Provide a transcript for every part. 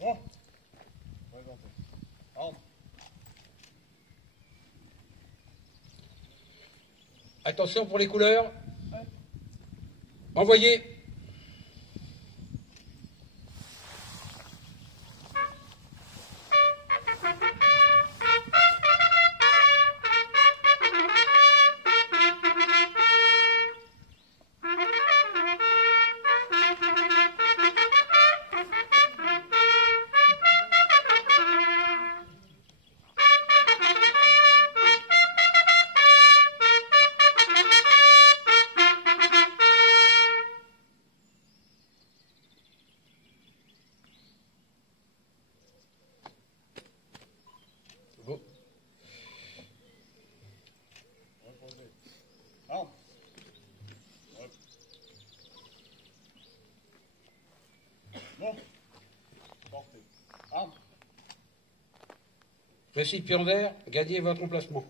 Bon. Présentez. Entre. Attention pour les couleurs. Ouais. Envoyez. Bon. Reposez. Entre. Hop. Bon. Portez. Entre. Récipiendaire, gagnez votre emplacement.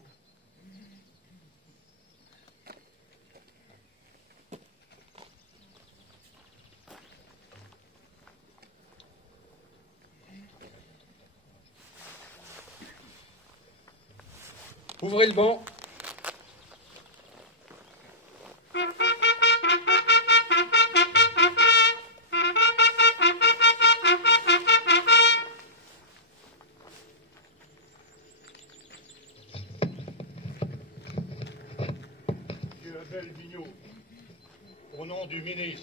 Ouvrez le banc. Monsieur Abel Mignot, au nom du ministre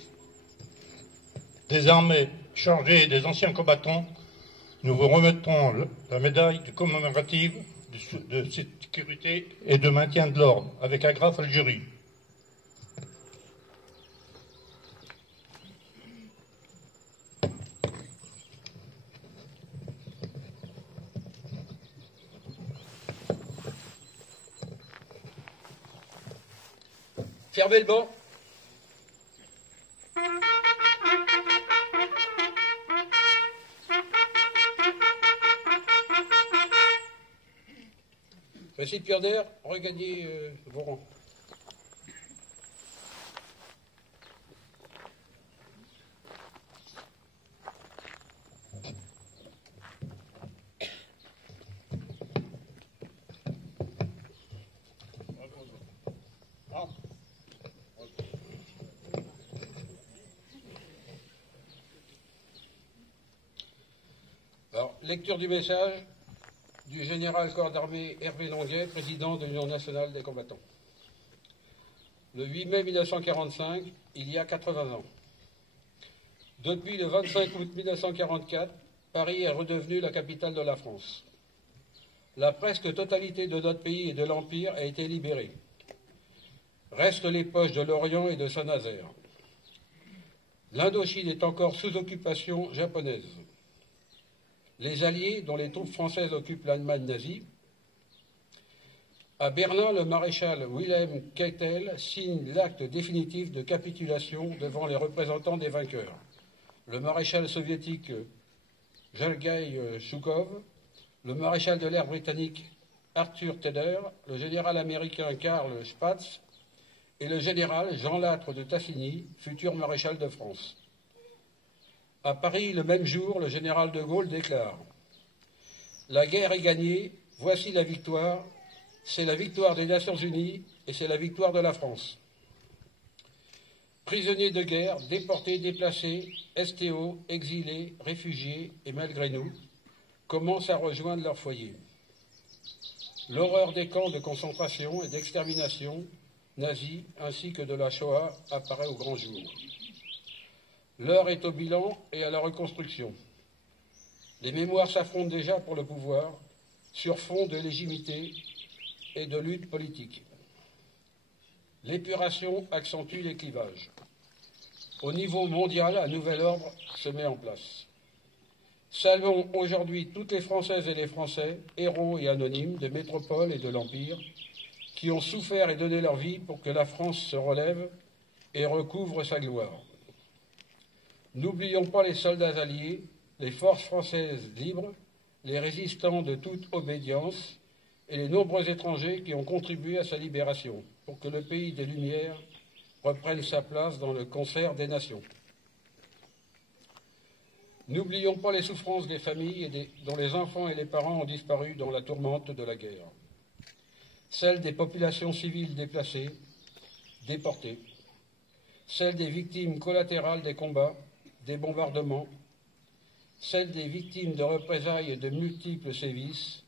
des Armées chargé des anciens combattants, nous vous remettons la médaille commémorative de sécurité et de maintien de l'ordre avec agrafe Algérie. Fermez le banc. Récipiendaire, regagnez vos rangs. Alors, lecture du message du général corps d'armée Hervé Longuet, président de l'Union nationale des combattants. Le 8 mai 1945, il y a 80 ans. Depuis le 25 août 1944, Paris est redevenu la capitale de la France. La presque totalité de notre pays et de l'Empire a été libérée. Restent les poches de l'Orient et de Saint-Nazaire. L'Indochine est encore sous occupation japonaise. Les Alliés, dont les troupes françaises occupent l'Allemagne nazie. À Berlin, le maréchal Wilhelm Keitel signe l'acte définitif de capitulation devant les représentants des vainqueurs. Le maréchal soviétique Sergueï Choukhov, le maréchal de l'air britannique Arthur Tedder, le général américain Karl Spaatz et le général Jean Lattre de Tassigny, futur maréchal de France. À Paris, le même jour, le général de Gaulle déclare « La guerre est gagnée, voici la victoire, c'est la victoire des Nations Unies et c'est la victoire de la France. » Prisonniers de guerre, déportés, déplacés, STO, exilés, réfugiés et malgré nous, commencent à rejoindre leur foyer. L'horreur des camps de concentration et d'extermination nazis ainsi que de la Shoah apparaît au grand jour. L'heure est au bilan et à la reconstruction. Les mémoires s'affrontent déjà pour le pouvoir, sur fond de légitimité et de lutte politique. L'épuration accentue les clivages. Au niveau mondial, un nouvel ordre se met en place. Saluons aujourd'hui toutes les Françaises et les Français, héros et anonymes de métropole et de l'Empire, qui ont souffert et donné leur vie pour que la France se relève et recouvre sa gloire. N'oublions pas les soldats alliés, les forces françaises libres, les résistants de toute obédience et les nombreux étrangers qui ont contribué à sa libération, pour que le pays des Lumières reprenne sa place dans le concert des nations. N'oublions pas les souffrances des familles dont les enfants et les parents ont disparu dans la tourmente de la guerre. Celles des populations civiles déplacées, déportées. Celles des victimes collatérales des combats, des bombardements. Celles des victimes de représailles et de multiples sévices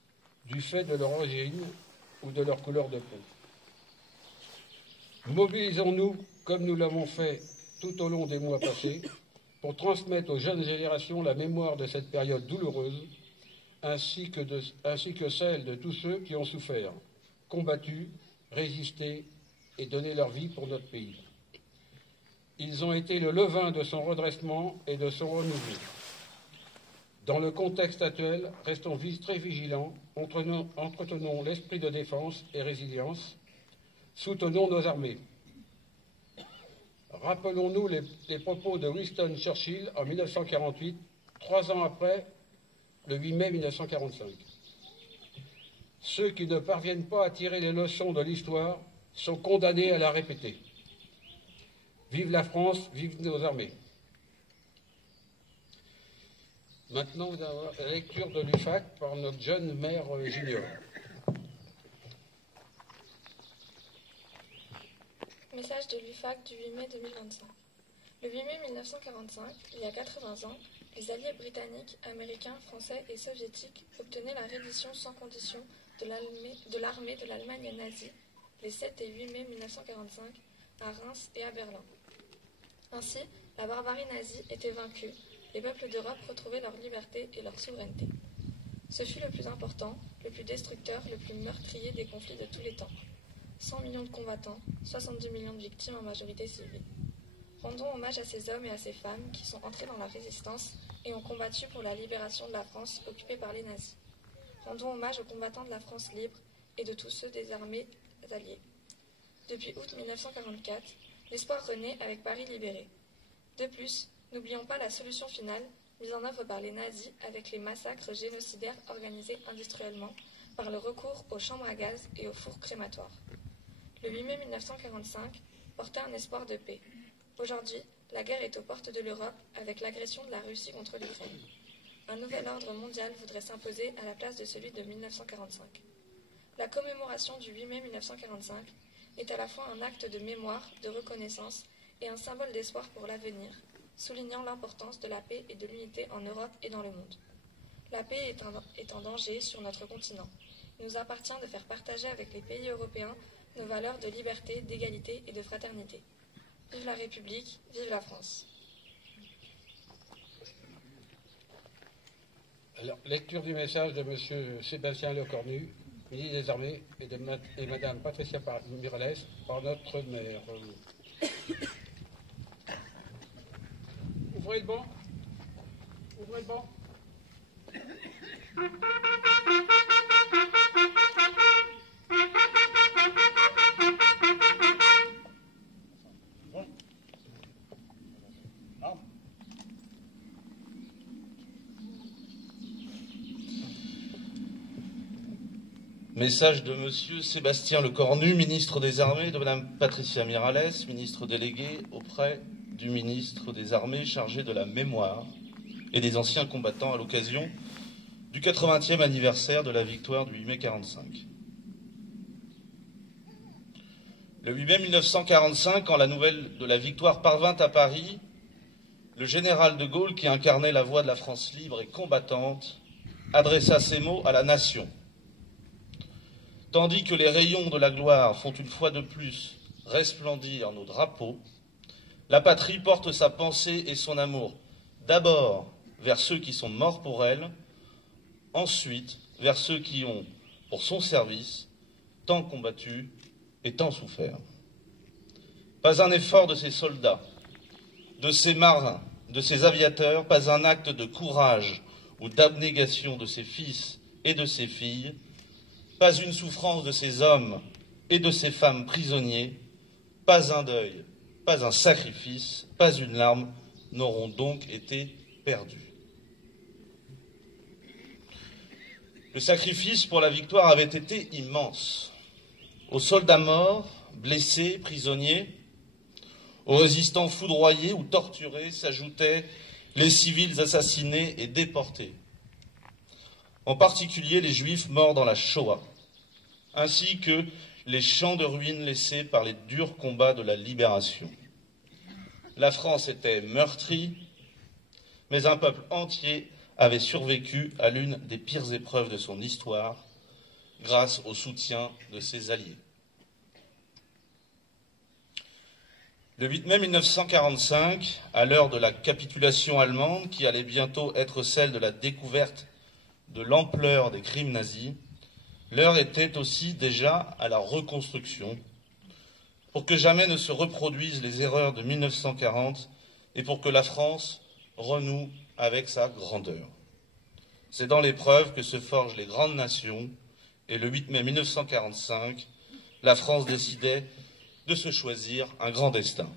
du fait de leur origine ou de leur couleur de peau. Mobilisons-nous, comme nous l'avons fait tout au long des mois passés, pour transmettre aux jeunes générations la mémoire de cette période douloureuse, ainsi que celle de tous ceux qui ont souffert, combattu, résisté et donné leur vie pour notre pays. Ils ont été le levain de son redressement et de son renouveau. Dans le contexte actuel, restons très vigilants, entretenons l'esprit de défense et résilience, soutenons nos armées. Rappelons-nous les propos de Winston Churchill en 1948, 3 ans après le 8 mai 1945. Ceux qui ne parviennent pas à tirer les leçons de l'histoire sont condamnés à la répéter. Vive la France, vive nos armées. Maintenant, vous avez la lecture de l'UFAC par notre jeune maire junior. Message de l'UFAC du 8 mai 2025. Le 8 mai 1945, il y a 80 ans, les alliés britanniques, américains, français et soviétiques obtenaient la reddition sans condition de l'armée de l'Allemagne nazie les 7 et 8 mai 1945 à Reims et à Berlin. Ainsi, la barbarie nazie était vaincue, les peuples d'Europe retrouvaient leur liberté et leur souveraineté. Ce fut le plus important, le plus destructeur, le plus meurtrier des conflits de tous les temps. 100 millions de combattants, 70 millions de victimes en majorité civiles. Rendons hommage à ces hommes et à ces femmes qui sont entrés dans la résistance et ont combattu pour la libération de la France occupée par les nazis. Rendons hommage aux combattants de la France libre et de tous ceux des armées alliées. Depuis août 1944, l'espoir renaît avec Paris libéré. De plus, n'oublions pas la solution finale mise en œuvre par les nazis avec les massacres génocidaires organisés industriellement par le recours aux chambres à gaz et aux fours crématoires. Le 8 mai 1945 portait un espoir de paix. Aujourd'hui, la guerre est aux portes de l'Europe avec l'agression de la Russie contre l'Ukraine. Un nouvel ordre mondial voudrait s'imposer à la place de celui de 1945. La commémoration du 8 mai 1945 est à la fois un acte de mémoire, de reconnaissance et un symbole d'espoir pour l'avenir, soulignant l'importance de la paix et de l'unité en Europe et dans le monde. La paix est en danger sur notre continent. Il nous appartient de faire partager avec les pays européens nos valeurs de liberté, d'égalité et de fraternité. Vive la République, vive la France. Alors, lecture du message de M. Sébastien Lecornu, ministre des Armées, et Mme Patricia Miralles, par notre maire. Ouvrez le banc. Ouvrez le banc. Message de M. Sébastien Lecornu, ministre des Armées, de Mme Patricia Miralles, ministre déléguée auprès du ministre des Armées chargé de la mémoire et des anciens combattants à l'occasion du 80e anniversaire de la victoire du 8 mai 1945. Le 8 mai 1945, quand la nouvelle de la victoire parvint à Paris, le général de Gaulle, qui incarnait la voix de la France libre et combattante, adressa ces mots à la nation. Tandis que les rayons de la gloire font une fois de plus resplendir nos drapeaux, la patrie porte sa pensée et son amour d'abord vers ceux qui sont morts pour elle, ensuite vers ceux qui ont, pour son service, tant combattu et tant souffert. Pas un effort de ces soldats, de ces marins, de ces aviateurs, pas un acte de courage ou d'abnégation de ses fils et de ses filles, pas une souffrance de ces hommes et de ces femmes prisonniers, pas un deuil, pas un sacrifice, pas une larme n'auront donc été perdus. Le sacrifice pour la victoire avait été immense. Aux soldats morts, blessés, prisonniers, aux résistants foudroyés ou torturés s'ajoutaient les civils assassinés et déportés, en particulier les Juifs morts dans la Shoah, ainsi que les champs de ruines laissés par les durs combats de la libération. La France était meurtrie, mais un peuple entier avait survécu à l'une des pires épreuves de son histoire, grâce au soutien de ses alliés. Le 8 mai 1945, à l'heure de la capitulation allemande, qui allait bientôt être celle de la découverte de l'ampleur des crimes nazis, l'heure était aussi déjà à la reconstruction, pour que jamais ne se reproduisent les erreurs de 1940 et pour que la France renoue avec sa grandeur. C'est dans l'épreuve que se forgent les grandes nations, et le 8 mai 1945, la France décidait de se choisir un grand destin.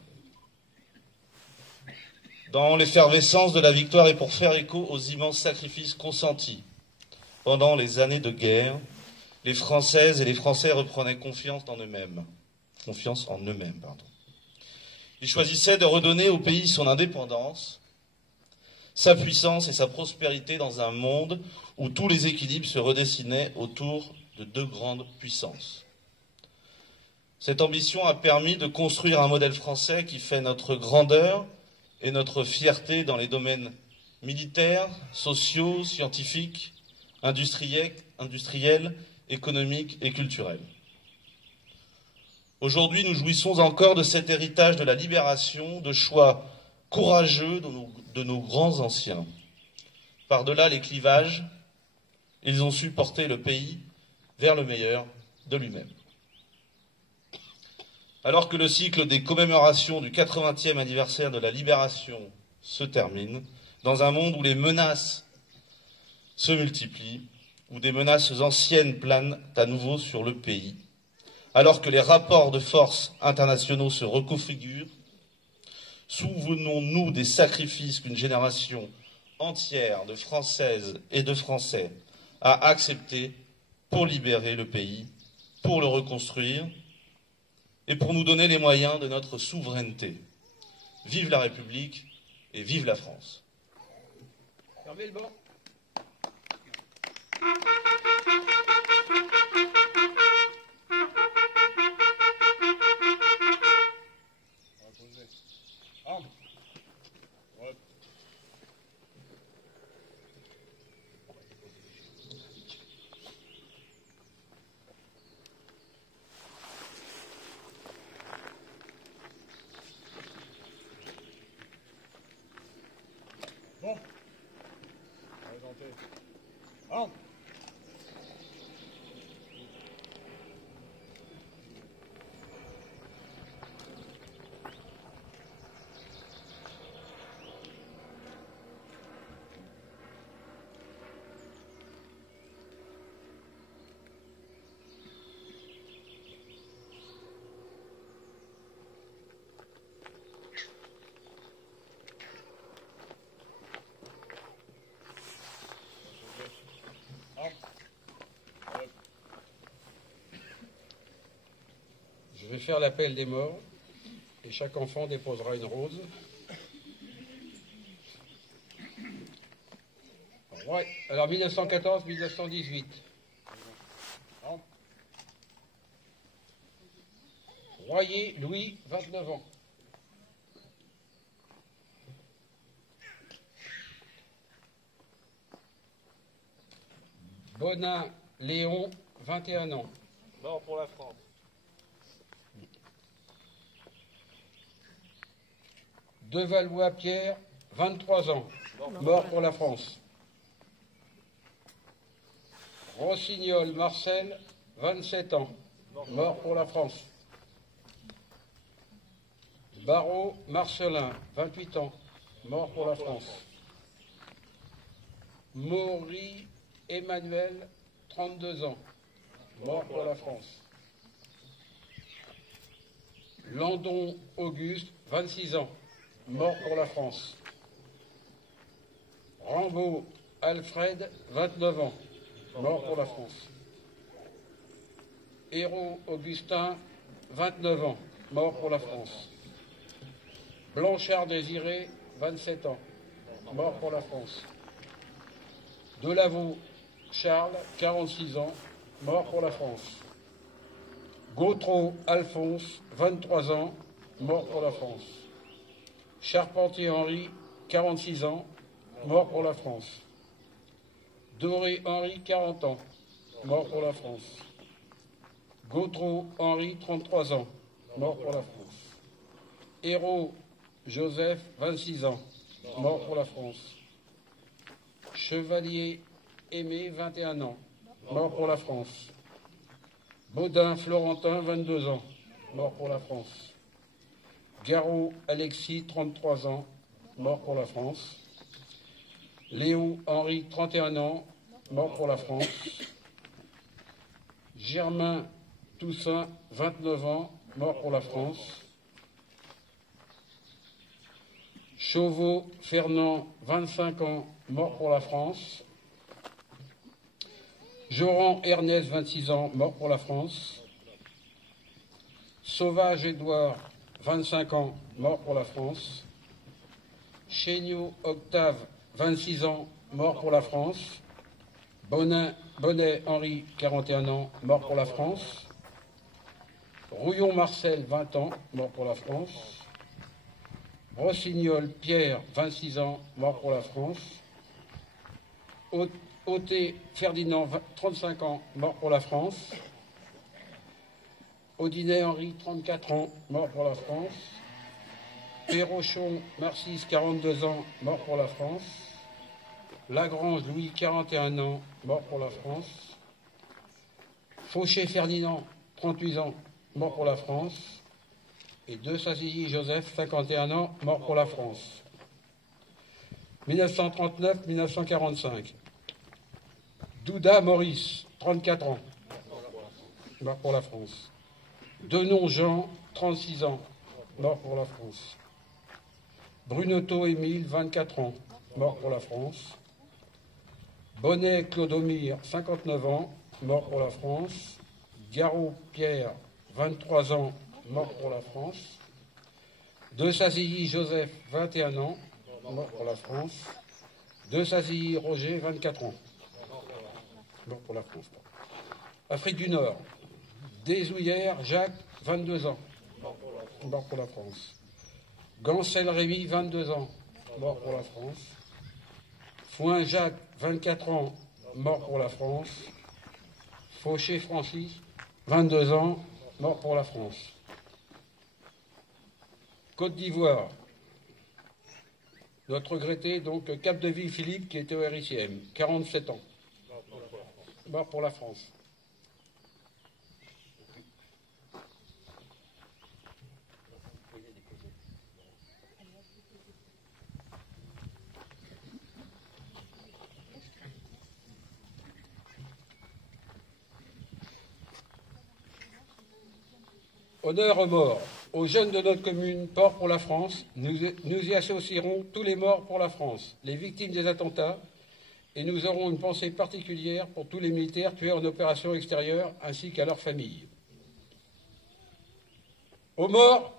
Dans l'effervescence de la victoire et pour faire écho aux immenses sacrifices consentis pendant les années de guerre, les Françaises et les Français reprenaient confiance en eux-mêmes. Ils choisissaient de redonner au pays son indépendance, sa puissance et sa prospérité dans un monde où tous les équilibres se redessinaient autour de deux grandes puissances. Cette ambition a permis de construire un modèle français qui fait notre grandeur et notre fierté dans les domaines militaires, sociaux, scientifiques, industriels, économiques et culturels. Aujourd'hui, nous jouissons encore de cet héritage de la libération, de choix courageux de nos grands anciens. Par-delà les clivages, ils ont su porter le pays vers le meilleur de lui-même. Alors que le cycle des commémorations du 80e anniversaire de la libération se termine, dans un monde où les menaces se multiplient, où des menaces anciennes planent à nouveau sur le pays, alors que les rapports de force internationaux se reconfigurent, souvenons-nous des sacrifices qu'une génération entière de Françaises et de Français a acceptés pour libérer le pays, pour le reconstruire et pour nous donner les moyens de notre souveraineté. Vive la République et vive la France. Fermez le banc. Bon. Présentez. Arme. Je vais faire l'appel des morts et chaque enfant déposera une rose. Ouais. Alors 1914-1918. Royer Louis, 29 ans. Bonin Léon, 21 ans. Mort pour la France. Devalois Pierre, 23 ans. Mort pour la France. Rossignol Marcel, 27 ans. Mort pour la France. Barrault Marcelin, 28 ans. Mort pour la France. Maury Emmanuel, 32 ans. Mort pour la France. Landon Auguste, 26 ans. Mort pour la France. Rambaud Alfred, 29 ans. Mort pour la France. Hérault Augustin, 29 ans. Mort pour la France. Blanchard Désiré, 27 ans. mort pour la France. Delaveau Charles, 46 ans, mort pour la France. Gautreau Alphonse, 23 ans, mort pour la France. Charpentier Henri, 46 ans, mort pour la France. Doré Henri, 40 ans, mort pour la France. Gautreau Henri, 33 ans, mort pour la France. Hérault Joseph, 26 ans, mort pour la France. Chevalier Aimé, 21 ans, mort pour la France. Baudin Florentin, 22 ans, mort pour la France. Garot Alexis, 33 ans, mort pour la France. Léo Henri, 31 ans, mort pour la France. Germain Toussaint, 29 ans, mort pour la France. Chauveau Fernand, 25 ans, mort pour la France. Joran Ernest, 26 ans, mort pour la France. Sauvage Édouard, 25 ans, mort pour la France. Chéniaud Octave, 26 ans, mort pour la France. Bonnet Henri, 41 ans, mort pour la France. Rouillon Marcel, 20 ans, mort pour la France. Rossignol Pierre, 26 ans, mort pour la France. Auté Ferdinand, 35 ans, mort pour la France. Audinet Henri, 34 ans, mort pour la France. Perrochon Narcisse, 42 ans, mort pour la France. Lagrange Louis, 41 ans, mort pour la France. Fauché Ferdinand, 38 ans, mort pour la France. Et De Sazilly Joseph, 51 ans, mort pour la France. 1939-1945. Douda Maurice, 34 ans, mort pour la France. Denon Jean, 36 ans, mort pour la France. Brunotto Émile, 24 ans, mort pour la France. Bonnet Clodomir, 59 ans, mort pour la France. Garot Pierre, 23 ans, mort pour la France. De Sazilly Joseph, 21 ans, mort pour la France. De Sazilly Roger, 24 ans, mort pour la France. Afrique du Nord. Desouillères Jacques, 22 ans, mort pour la France. Gancel Rémy, 22 ans, mort pour la France. Foin Jacques, 24 ans, mort pour la France. Fauché Francis, 22 ans, mort pour la France. Côte d'Ivoire. Notre regretté, donc, Capdeville Philippe, qui était au RICM, 47 ans, mort pour la France. Honneur aux morts, aux jeunes de notre commune, Port pour la France, nous y associerons tous les morts pour la France, les victimes des attentats, et nous aurons une pensée particulière pour tous les militaires tués en opération extérieure, ainsi qu'à leurs familles. Aux morts,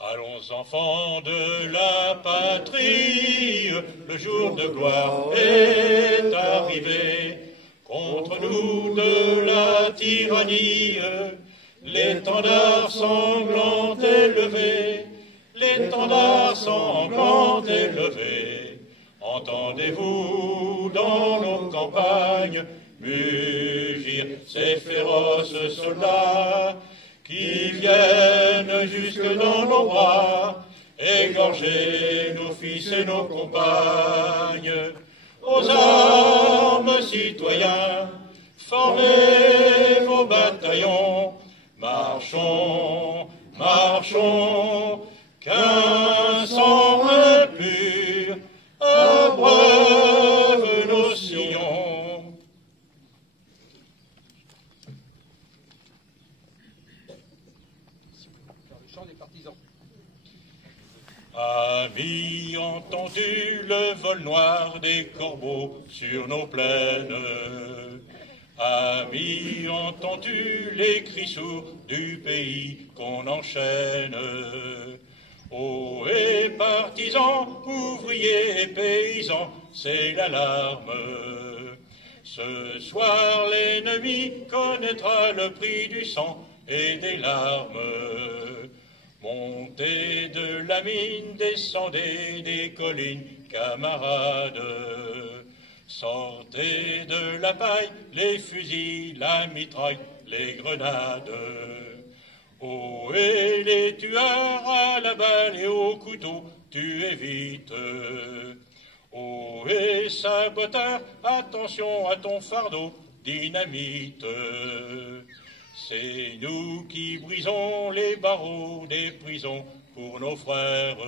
Allons enfants de la patrie, le jour de gloire est arrivé. Contre nous de la tyrannie, l'étendard sanglant est levé, l'étendard sanglant est levé. Entendez-vous dans nos campagnes mugir ces féroces soldats qui viennent jusque dans nos bras, égorger nos fils et nos compagnes. Aux armes, citoyens, formez vos bataillons, marchons, marchons, qu'un sang impur abreuve nos sillons. Le chant des partisans. Amis, entendu le vol noir des corbeaux sur nos plaines? Amis, entendu les cris sourds du pays qu'on enchaîne? Ô et partisans, ouvriers et paysans, c'est l'alarme. Ce soir l'ennemi connaîtra le prix du sang et des larmes. Montez de la mine, descendez des collines, camarades. Sortez de la paille, les fusils, la mitraille, les grenades. Oh, et les tueurs à la balle et au couteau, tuez vite. Oh, et saboteurs, attention à ton fardeau, dynamite. C'est nous qui brisons les barreaux des prisons pour nos frères.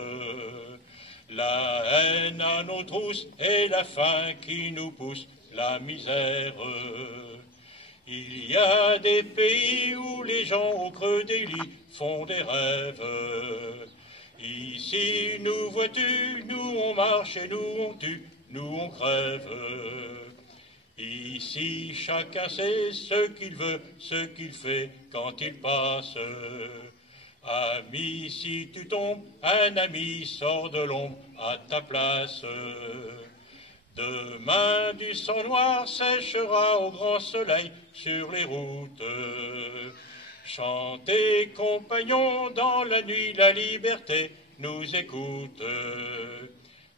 La haine à nos trousses et la faim qui nous pousse, la misère. Il y a des pays où les gens au creux des lits font des rêves. Ici, nous vois-tu, nous on marche et nous on tue, nous on crève. Ici, chacun sait ce qu'il veut, ce qu'il fait quand il passe. Ami, si tu tombes, un ami sort de l'ombre à ta place. Demain, du sang noir séchera au grand soleil sur les routes. Chantez, compagnons, dans la nuit, la liberté nous écoute.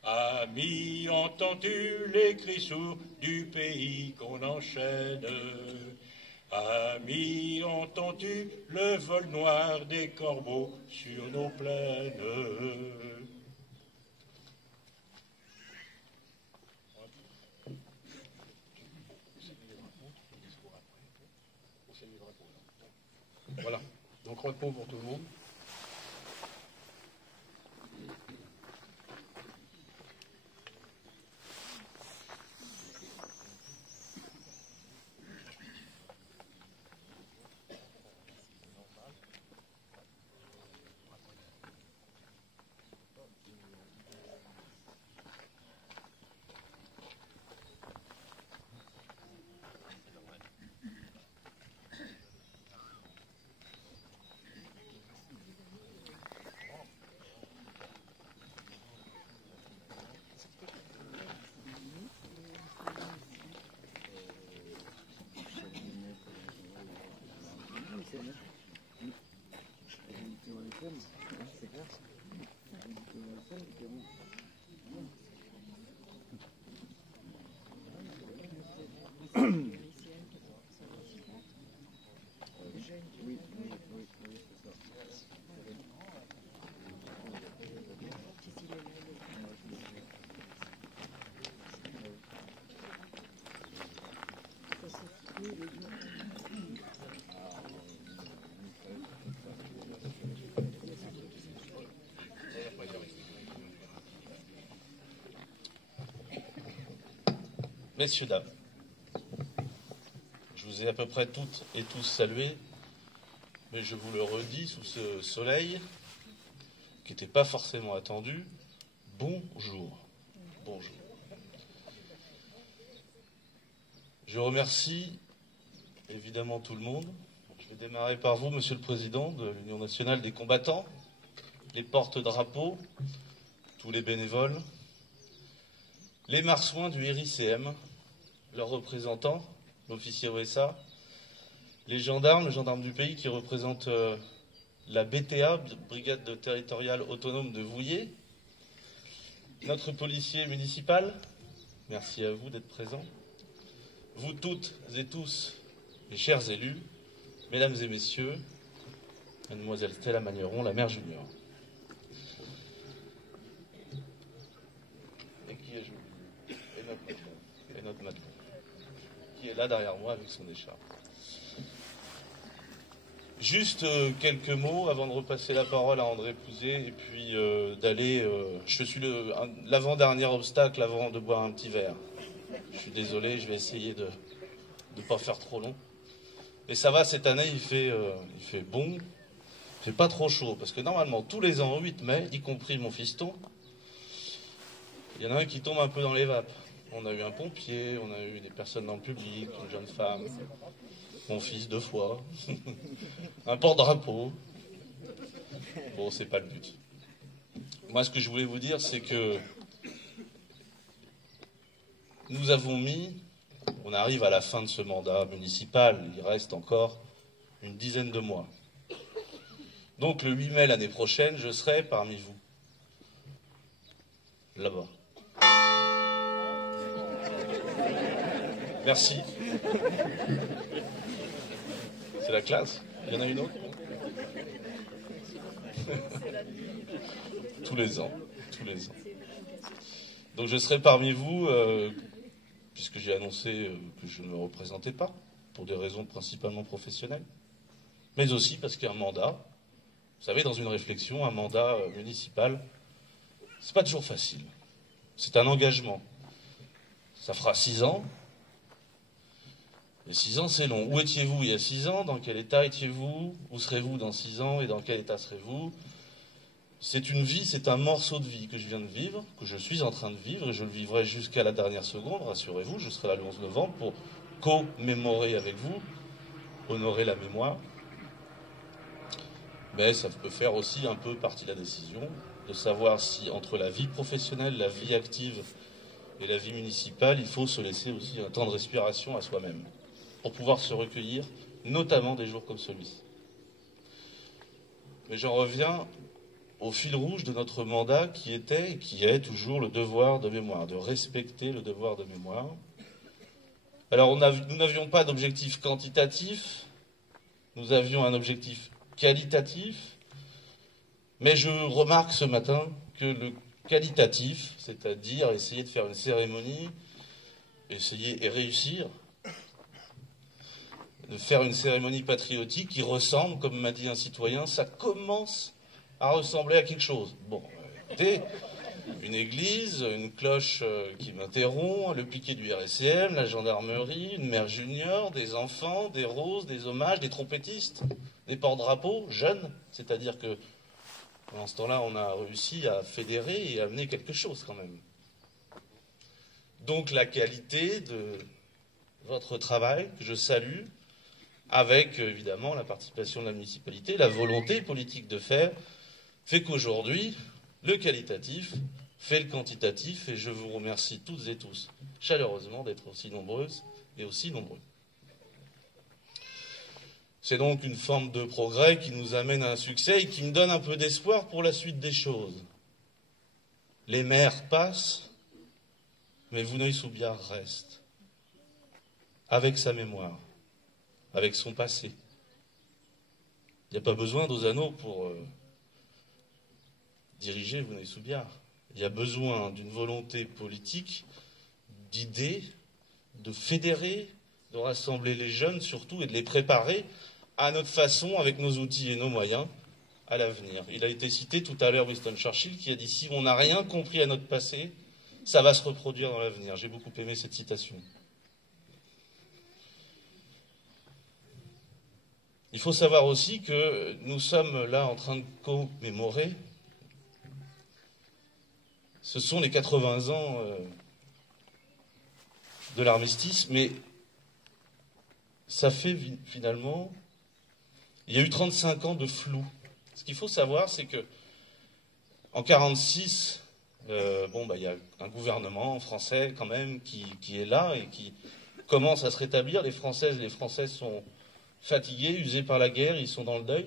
Amis, entends-tu les cris sourds du pays qu'on enchaîne? Amis, entends-tu le vol noir des corbeaux sur nos plaines? Voilà, donc repos pour tout le monde. Messieurs, dames, je vous ai à peu près toutes et tous salués, mais je vous le redis sous ce soleil, qui n'était pas forcément attendu, bonjour. Bonjour. Je remercie évidemment tout le monde. Je vais démarrer par vous, Monsieur le Président de l'Union nationale des combattants, les porte-drapeaux, tous les bénévoles, les marsouins du RICM, leurs représentants, l'officier OSA, les gendarmes du pays qui représentent la BTA, Brigade territoriale autonome de Vouillers, notre policier municipal, merci à vous d'être présents, vous toutes et tous, mes chers élus, mesdames et messieurs, Mademoiselle Stella Magneron, la mère junior. Et qui est jolie. Et notre Madelon. Qui est là derrière moi avec son écharpe. Juste quelques mots avant de repasser la parole à André Pouzet et puis d'aller... je suis l'avant-dernier obstacle avant de boire un petit verre. Je suis désolé, je vais essayer de ne pas faire trop long. Et ça va, cette année, il fait bon, il fait pas trop chaud. Parce que normalement, tous les ans, au 8 mai, y compris mon fiston, il y en a un qui tombe un peu dans les vapes. On a eu un pompier, on a eu des personnes dans le public, une jeune femme... Mon fils 2 fois, un porte-drapeau. Bon, c'est pas le but. Moi, ce que je voulais vous dire, c'est que nous avons mis, on arrive à la fin de ce mandat municipal, il reste encore une dizaine de mois. Donc, le 8 mai l'année prochaine, je serai parmi vous. Là-bas. Merci. C'est la classe. Il y en a une autre? Tous les ans. Donc je serai parmi vous, puisque j'ai annoncé que je ne me représentais pas, pour des raisons principalement professionnelles, mais aussi parce qu'un mandat, vous savez, dans une réflexion, un mandat municipal, c'est pas toujours facile. C'est un engagement. Ça fera 6 ans. Et 6 ans, c'est long. Où étiez-vous il y a 6 ans? Dans quel état étiez-vous? Où serez-vous dans 6 ans? Et dans quel état serez-vous? C'est une vie, c'est un morceau de vie que je viens de vivre, que je suis en train de vivre, et je le vivrai jusqu'à la dernière seconde, rassurez-vous. Je serai là le 11 novembre pour commémorer avec vous, honorer la mémoire. Mais ça peut faire aussi un peu partie de la décision, de savoir si entre la vie professionnelle, la vie active et la vie municipale, il faut se laisser aussi un temps de respiration à soi-même, pour pouvoir se recueillir, notamment des jours comme celui-ci. Mais j'en reviens au fil rouge de notre mandat qui était et qui est toujours le devoir de mémoire, de respecter le devoir de mémoire. Alors nous n'avions pas d'objectif quantitatif, nous avions un objectif qualitatif, mais je remarque ce matin que le qualitatif, c'est-à-dire essayer de faire une cérémonie, essayer et réussir, de faire une cérémonie patriotique qui ressemble, comme m'a dit un citoyen, ça commence à ressembler à quelque chose. Bon, écoutez, une église, une cloche qui m'interrompt, le piquet du RSCM, la gendarmerie, une mère junior, des enfants, des roses, des hommages, des trompettistes, des porte-drapeaux jeunes, c'est-à-dire que pendant ce temps-là, on a réussi à fédérer et à amener quelque chose quand même. Donc la qualité de votre travail, que je salue, avec évidemment la participation de la municipalité, la volonté politique de faire, fait qu'aujourd'hui, le qualitatif fait le quantitatif, et je vous remercie toutes et tous chaleureusement d'être aussi nombreuses et aussi nombreux. C'est donc une forme de progrès qui nous amène à un succès et qui me donne un peu d'espoir pour la suite des choses. Les maires passent, mais Vouneuil-sous-Biard reste, avec sa mémoire, avec son passé. Il n'y a pas besoin d'Ozano pour diriger Vouneuil-sous-Biard. Il y a besoin d'une volonté politique, d'idées, de fédérer, de rassembler les jeunes surtout et de les préparer à notre façon, avec nos outils et nos moyens, à l'avenir. Il a été cité tout à l'heure Winston Churchill qui a dit « Si on n'a rien compris à notre passé, ça va se reproduire dans l'avenir ». J'ai beaucoup aimé cette citation. Il faut savoir aussi que nous sommes là en train de commémorer. Ce sont les 80 ans de l'armistice, mais ça fait finalement... Il y a eu 35 ans de flou. Ce qu'il faut savoir, c'est que en 1946, il y a un gouvernement français quand même qui est là et qui commence à se rétablir. Les Françaises et les Français sont fatigués, usés par la guerre, ils sont dans le deuil.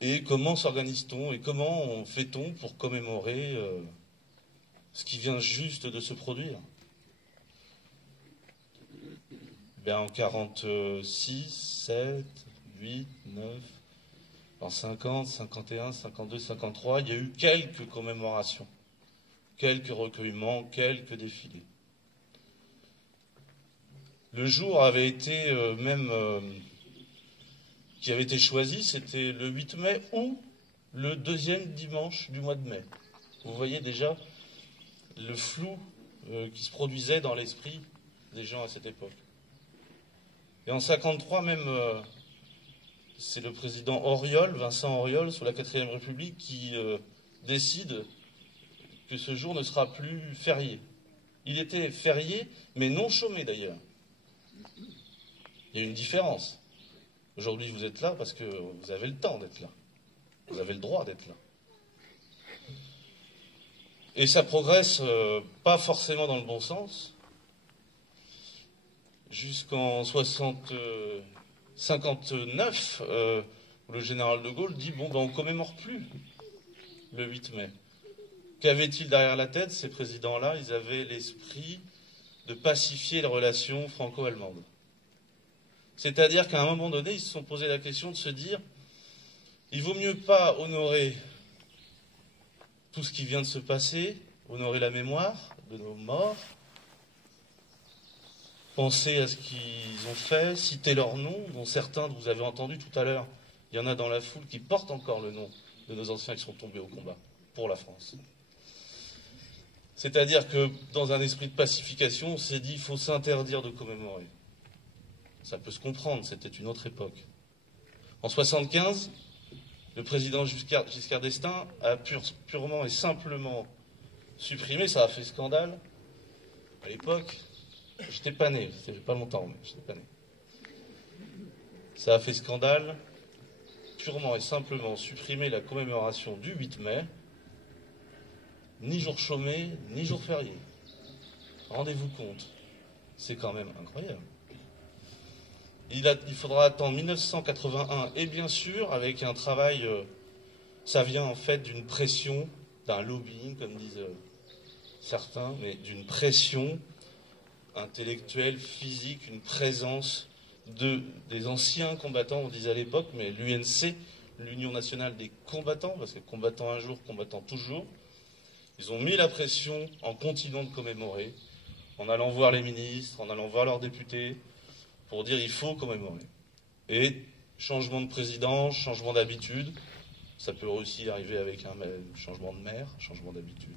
Et comment s'organise-t-on et comment fait-on pour commémorer ce qui vient juste de se produire? Bien, en 46, 7, 8, 9, en 50, 51, 52, 53, il y a eu quelques commémorations, quelques recueillements, quelques défilés. Le jour avait été qui avait été choisi, c'était le 8 mai ou le deuxième dimanche du mois de mai. Vous voyez déjà le flou qui se produisait dans l'esprit des gens à cette époque. Et en 53 même, c'est le président Auriol, Vincent Auriol, sous la 4e République, qui décide que ce jour ne sera plus férié. Il était férié, mais non chômé d'ailleurs. Il y a une différence. Aujourd'hui, vous êtes là parce que vous avez le temps d'être là. Vous avez le droit d'être là. Et ça progresse pas forcément dans le bon sens. Jusqu'en 59, où le général de Gaulle dit bon, ben, on ne commémore plus le 8 mai. Qu'avaient-ils derrière la tête, ces présidents-là? Ils avaient l'esprit de pacifier les relations franco-allemandes. C'est-à-dire qu'à un moment donné, ils se sont posé la question de se dire il vaut mieux pas honorer tout ce qui vient de se passer, honorer la mémoire de nos morts, penser à ce qu'ils ont fait, citer leurs noms, dont certains, vous avez entendu tout à l'heure, il y en a dans la foule qui portent encore le nom de nos anciens qui sont tombés au combat pour la France. C'est-à-dire que dans un esprit de pacification, on s'est dit il faut s'interdire de commémorer. Ça peut se comprendre, c'était une autre époque. En 1975, le président Giscard d'Estaing a purement et simplement supprimé, ça a fait scandale à l'époque. J'étais pas né, c'était pas longtemps, mais j'étais pas né. Ça a fait scandale, purement et simplement supprimer la commémoration du 8 mai, ni jour chômé, ni jour férié. Rendez-vous compte, c'est quand même incroyable. Il faudra attendre 1981, et bien sûr, avec un travail, ça vient en fait d'une pression, d'un lobbying, comme disent certains, mais d'une pression intellectuelle, physique, une présence des anciens combattants, on disait à l'époque, mais l'UNC, l'Union nationale des combattants, parce que combattant un jour, combattant toujours, ils ont mis la pression en continuant de commémorer, en allant voir les ministres, en allant voir leurs députés, pour dire il faut commémorer. Et changement de président, changement d'habitude, ça peut aussi arriver avec un changement de maire, changement d'habitude.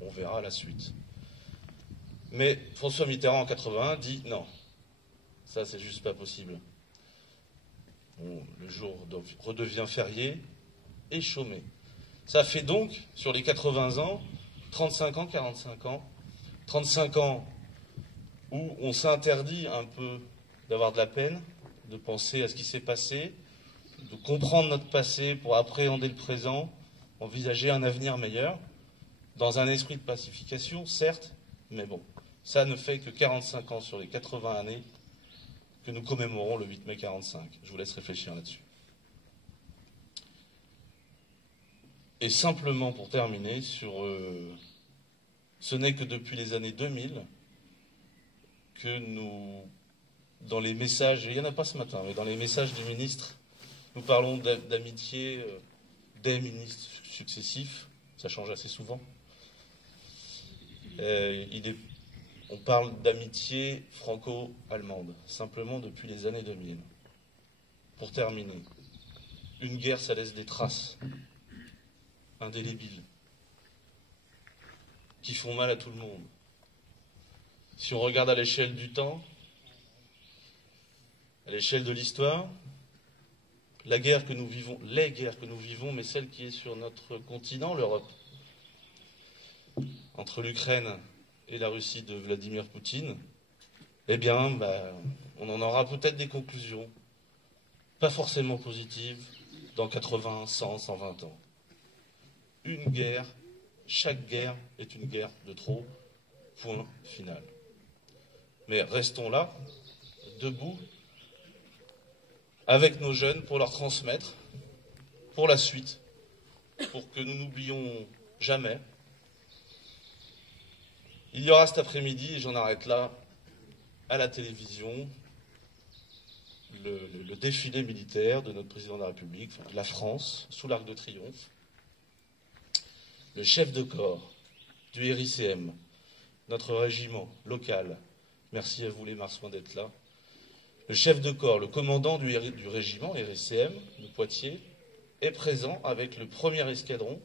On verra la suite. Mais François Mitterrand en 81 dit non, ça c'est juste pas possible. Bon, le jour redevient férié et chômé. Ça fait donc, sur les 80 ans, 35 ans, 45 ans, 35 ans où on s'interdit un peu d'avoir de la peine, de penser à ce qui s'est passé, de comprendre notre passé pour appréhender le présent, envisager un avenir meilleur, dans un esprit de pacification, certes, mais bon, ça ne fait que 45 ans sur les 80 années que nous commémorons le 8 mai 45. Je vous laisse réfléchir là-dessus. Et simplement pour terminer, ce n'est que depuis les années 2000 que nous, dans les messages, il n'y en a pas ce matin, mais dans les messages du ministre, nous parlons d'amitié des ministres successifs, ça change assez souvent. On parle d'amitié franco-allemande, simplement depuis les années 2000. Pour terminer, une guerre, ça laisse des traces indélébiles qui font mal à tout le monde. Si on regarde à l'échelle du temps, à l'échelle de l'histoire, les guerres que nous vivons, mais celle qui est sur notre continent, l'Europe, entre l'Ukraine et la Russie de Vladimir Poutine, eh bien, on en aura peut-être des conclusions, pas forcément positives, dans 80, 100, 120 ans. Une guerre, chaque guerre est une guerre de trop, point final. Mais restons là, debout, avec nos jeunes, pour leur transmettre, pour la suite, pour que nous n'oublions jamais. Il y aura cet après-midi, et j'en arrête là, à la télévision, le défilé militaire de notre président de la République, enfin, de la France, sous l'Arc de Triomphe. Le chef de corps du RICM, notre régiment local, merci à vous les Marsouins d'être là. Le chef de corps, le commandant du régiment RICM de Poitiers, est présent avec le premier escadron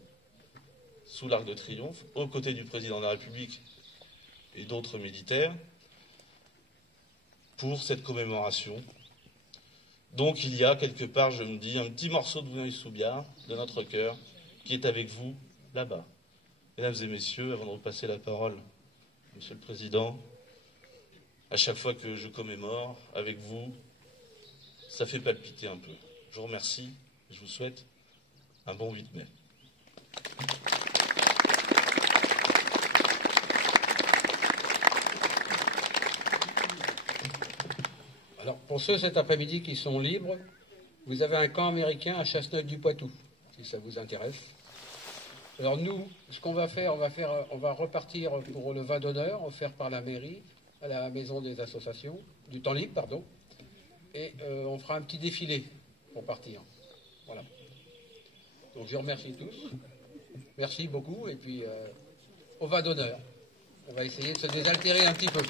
sous l'Arc de Triomphe, aux côtés du président de la République et d'autres militaires, pour cette commémoration. Donc il y a quelque part, je me dis, un petit morceau de Vouneuil-sous-Biard, de notre cœur, qui est avec vous là-bas. Mesdames et messieurs, avant de repasser la parole, Monsieur le Président, à chaque fois que je commémore avec vous, ça fait palpiter un peu. Je vous remercie, je vous souhaite un bon 8 mai. Alors, pour ceux cet après-midi qui sont libres, vous avez un camp américain à Chasseneuil-du-Poitou, si ça vous intéresse. Alors nous, ce qu'on va faire, on va repartir pour le vin d'honneur offert par la mairie à la maison des associations, du temps libre, pardon, et on fera un petit défilé pour partir. Voilà. Donc je remercie tous. Merci beaucoup, et puis au vin d'honneur. On va essayer de se désaltérer un petit peu.